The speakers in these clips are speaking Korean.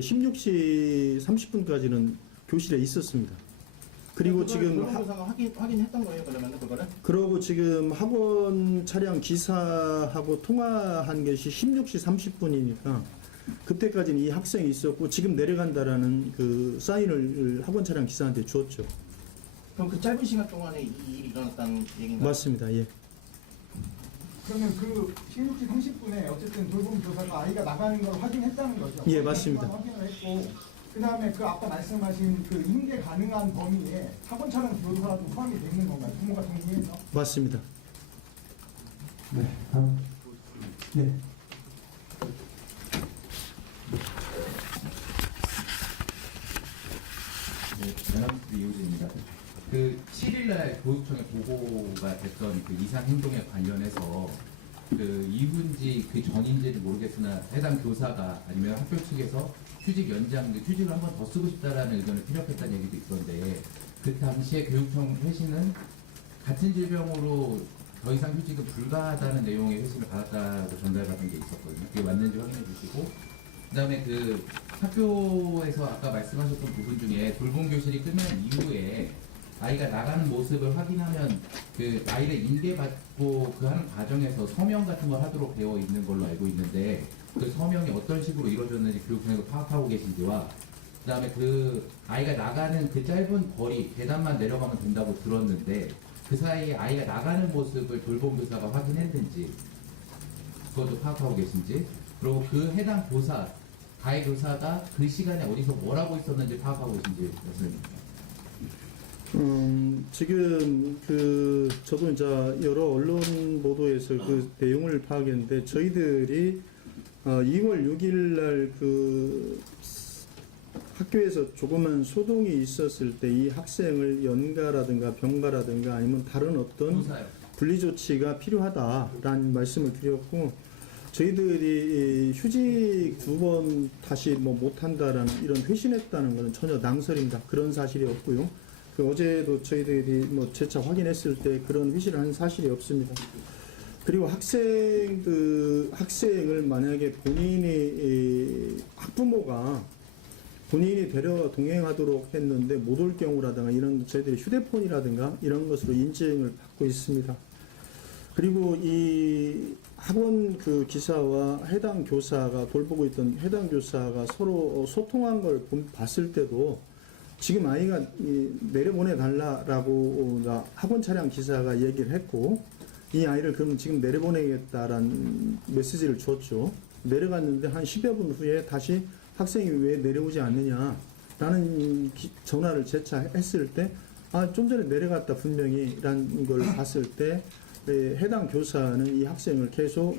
16시 30분까지는 교실에 있었습니다. 그리고 지금 교사가 확인했던 거예요, 그러면 그거를? 그러고 지금 학원 차량 기사하고 통화한 것이 16시 30분이니까 그때까지는 이 학생이 있었고 지금 내려간다라는 그 사인을 학원 차량 기사한테 주었죠. 그럼 그 짧은 시간 동안에 이 일이 일어났다는 얘기인가요? 맞습니다. 예. 그러면 그 16시 30분에 어쨌든 돌봄 교사가 아이가 나가는 걸 확인했다는 거죠? 예, 맞습니다. 확인을 했고, 그 다음에 그 아까 말씀하신 그 인계 가능한 범위에 학원 차량 교사가 좀 포함이 되어 있는 건가요? 부모가 동의해서? 맞습니다. 네. 네. 연합뉴스 이호진입니다. 그 7일날 교육청에 보고가 됐던 그 이상 행동에 관련해서 그 이후인지 그 전인지는 모르겠으나 해당 교사가 아니면 학교 측에서 휴직 연장, 휴직을 한 번 더 쓰고 싶다라는 의견을 피력했다는 얘기도 있던데 그 당시에 교육청 회신은 같은 질병으로 더 이상 휴직은 불가하다는 내용의 회신을 받았다고 전달받은 게 있었거든요. 그게 맞는지 확인해 주시고 그 다음에 그 학교에서 아까 말씀하셨던 부분 중에 돌봄 교실이 끝난 이후에 아이가 나가는 모습을 확인하면 그 아이를 인계받고 그 하는 과정에서 서명 같은 걸 하도록 되어 있는 걸로 알고 있는데 그 서명이 어떤 식으로 이루어졌는지 교육청에서 파악하고 계신지와 그 다음에 그 아이가 나가는 그 짧은 거리 계단만 내려가면 된다고 들었는데 그 사이에 아이가 나가는 모습을 돌봄 교사가 확인했는지 그것도 파악하고 계신지 그리고 그 해당 교사 가해 교사가 그 시간에 어디서 뭘 하고 있었는지 파악하고 계신지 말씀해주세요. 지금 저도 이제 여러 언론 보도에서 그 내용을 파악했는데 저희들이 2월 6일 날 그 학교에서 조그만 소동이 있었을 때 이 학생을 연가라든가 병가라든가 아니면 다른 어떤 교사요. 분리 조치가 필요하다라는 말씀을 드렸고 저희들이 휴직 2번 다시 뭐 못한다라는 이런 회신했다는 것은 전혀 낭설입니다. 그런 사실이 없고요. 그 어제도 저희들이 뭐 재차 확인했을 때 그런 회신을 한 사실이 없습니다. 그리고 학생을 만약에 학부모가 본인이 데려가 동행하도록 했는데 못 올 경우라든가 이런 저희들이 휴대폰이라든가 이런 것으로 인증을 받고 있습니다. 그리고 이 학원 그 기사와 해당 교사가 돌보고 있던 해당 교사가 서로 소통한 걸 봤을 때도 지금 아이가 내려보내 달라라고 학원 차량 기사가 얘기를 했고 이 아이를 그럼 지금 내려보내겠다라는 메시지를 줬죠. 내려갔는데 한 10여 분 후에 다시 학생이 왜 내려오지 않느냐라는 전화를 재차했을 때 좀 전에 내려갔다 분명히 라는 걸 봤을 때 해당 교사는 이 학생을 계속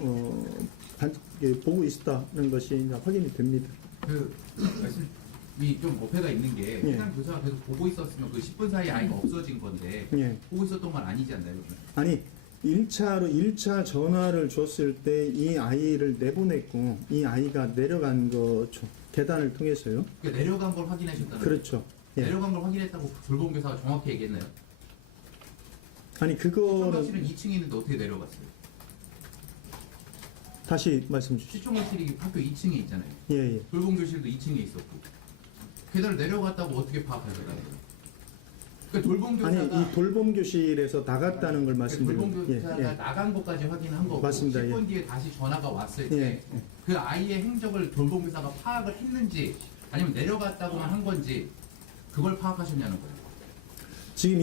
보고 있었다는 것이 이제 확인이 됩니다. 그 말씀이 좀 어폐가 있는 게 해당 교사가 계속 보고 있었으면 그 10분 사이에 아이가 없어진 건데 보고 있었던 건 아니지 않나요? 아니 1차 전화를 줬을 때 이 아이를 내보냈고 이 아이가 내려간 거죠. 계단을 통해서요. 그러니까 내려간 걸 확인하셨다는 그렇죠. 예. 내려간 걸 확인했다고 돌봄 교사가 정확히 얘기했나요? 아니 그거는 시청실은 2층에 있는데 어떻게 내려갔어요? 다시 말씀 주시죠. 시청실이 학교 2층에 있잖아요. 예. 돌봄 교실도 2층에 있었고 계단을 내려갔다고 어떻게 파악하셨다는 거예요? 그러니까 돌봄 교사가 아니 이 돌봄 교실에서 나갔다는 걸 말씀드립니다. 돌봄 교사가 나간 것까지 확인한 거고 맞습니다. 10분 뒤에 다시 전화가 왔을 때 그 아이의 행적을 돌봄 교사가 파악을 했는지 아니면 내려갔다고만 한 건지 그걸 파악하셨냐는 거예요. 지금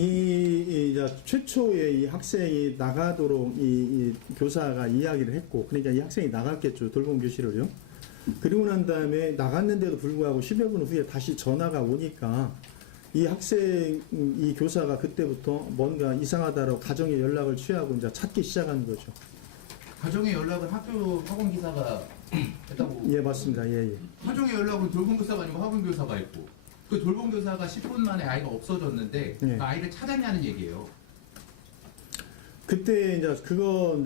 최초에 이 학생이 나가도록 이 교사가 이야기를 했고, 그러니까 이 학생이 나갔겠죠. 돌봄 교실을요. 그리고 난 다음에 나갔는데도 불구하고 10여 분 후에 다시 전화가 오니까 이 교사가 그때부터 뭔가 이상하다라고 가정에 연락을 취하고 이제 찾기 시작한 거죠. 가정의 연락은 학원 기사가 했다고. 예, 맞습니다. 예. 가정의 연락은 돌봄 교사가 아니고 학원 교사가 했고 그 돌봄 교사가 10분 만에 아이가 없어졌는데 그 아이를 찾았냐는 얘기예요. 그때 이제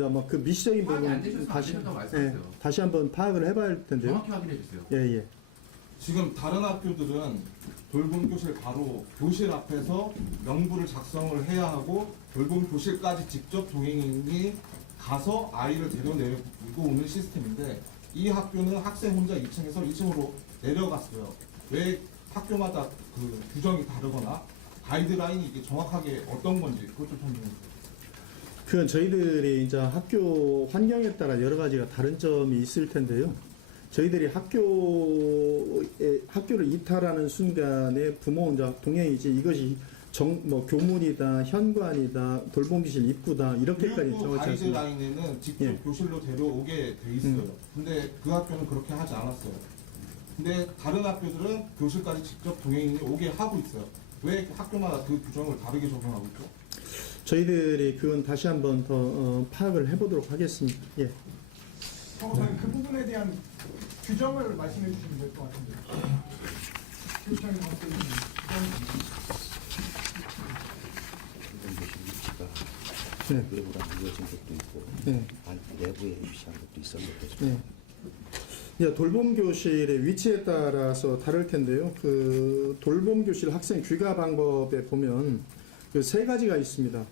막 그 미시적인 파악이 부분 안 되셔서 다시 안 되셨다고 말씀하세요. 다시 한번 파악을 해봐야 할 텐데요. 정확히 확인해 주세요. 예. 지금 다른 학교들은 돌봄 교실 바로 교실 앞에서 명부를 작성을 해야 하고 돌봄 교실까지 직접 동행인이 가서 아이를 데려내고 오는 시스템인데 이 학교는 학생 혼자 2층에서 1층으로 내려갔어요. 왜 학교마다 그 규정이 다르거나 가이드라인이 이게 정확하게 어떤 건지 그것 좀 설명해 주세요. 그건 저희들이 이제 학교 환경에 따라 여러 가지가 다른 점이 있을 텐데요. 저희들이 학교를 이탈하는 순간에 부모 이제 동행이지 이것이 교문이다, 현관이다, 돌봄기실 입구다 이렇게까지 교육부 정하지 않습니다. 가이드라인에는 직접 예. 교실로 데려오게 돼 있어요. 근데 그 학교는 그렇게 하지 않았어요. 근데 다른 학교들은 교실까지 직접 동행인이 오게 하고 있어요. 왜 학교마다 그 규정을 다르게 적용하고 있죠? 저희들이 그건 다시 한번 더 파악을 해보도록 하겠습니다. 예. 저는 그 부분에 대한 규정을 말씀해 주시면 될 것 같은데. 교육청이 갖고 있는 규정. 네. 외부랑 이어진 것도 있고 네. 내부에 위치한 것도 있었는데 네. 예, 돌봄교실의 위치에 따라서 다를 텐데요. 그 돌봄교실 학생 귀가 방법에 보면 그 세 가지가 있습니다.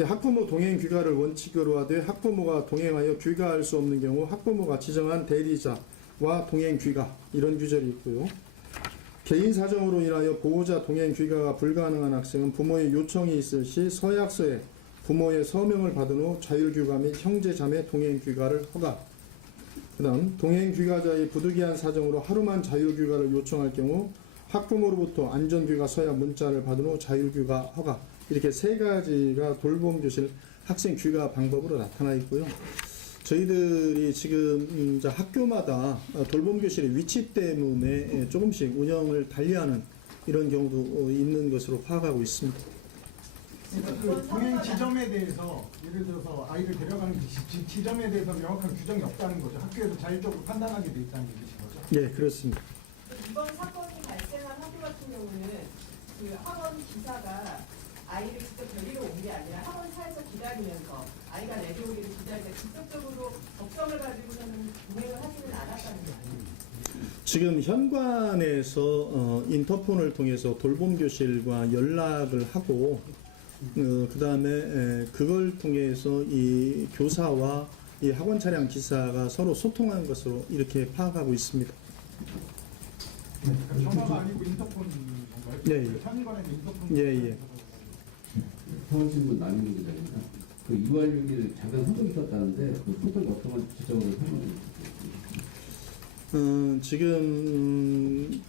예, 학부모 동행 귀가를 원칙으로 하되 학부모가 동행하여 귀가할 수 없는 경우 학부모가 지정한 대리자와 동행 귀가 이런 규정이 있고요. 개인 사정으로 인하여 보호자 동행 귀가가 불가능한 학생은 부모의 요청이 있을 시 서약서에 부모의 서명을 받은 후 자율귀가 및 형제자매 동행 귀가를 허가. 그 다음 동행 귀가자의 부득이한 사정으로 하루만 자율귀가를 요청할 경우 학부모로부터 안전귀가 서약 문자를 받은 후 자율귀가 허가. 이렇게 세 가지가 돌봄교실 학생 귀가 방법으로 나타나 있고요. 저희들이 지금 이제 학교마다 돌봄교실의 위치 때문에 조금씩 운영을 달리하는 이런 경우도 있는 것으로 파악하고 있습니다. 그러니까 그 동행 지점에 대해서 예를 들어서 아이를 데려가는 지점에 대해서 명확한 규정이 없다는 거죠. 학교에서 자율적으로 판단하게 돼 있다는 얘기신 거죠. 예, 그렇습니다. 이번 사건이 발생한 학교 같은 경우는 그 학원 기사가 아이를 직접 데리러 온 게 아니라 학원차에서 기다리면서 아이가 내려오기를 기다릴 때 직접적으로 접점을 가지고서는 동행을 하지는 않았다는 거예요. 지금 현관에서 인터폰을 통해서 돌봄교실과 연락을 하고 그 다음에 그걸 통해서 이 교사와 이 학원 차량 기사가 서로 소통한 것으로 이렇게 파악하고 있습니다. 전화가 아니고 인터폰 건가요? 예, 예. 현관에는 인터폰. 예, 예. 서울신문 남인민 기자입니다. 그 6월 6일 잠깐 소송이 있었다는데 그 소송이 어떤 지적으로 설명해 주세요. 지금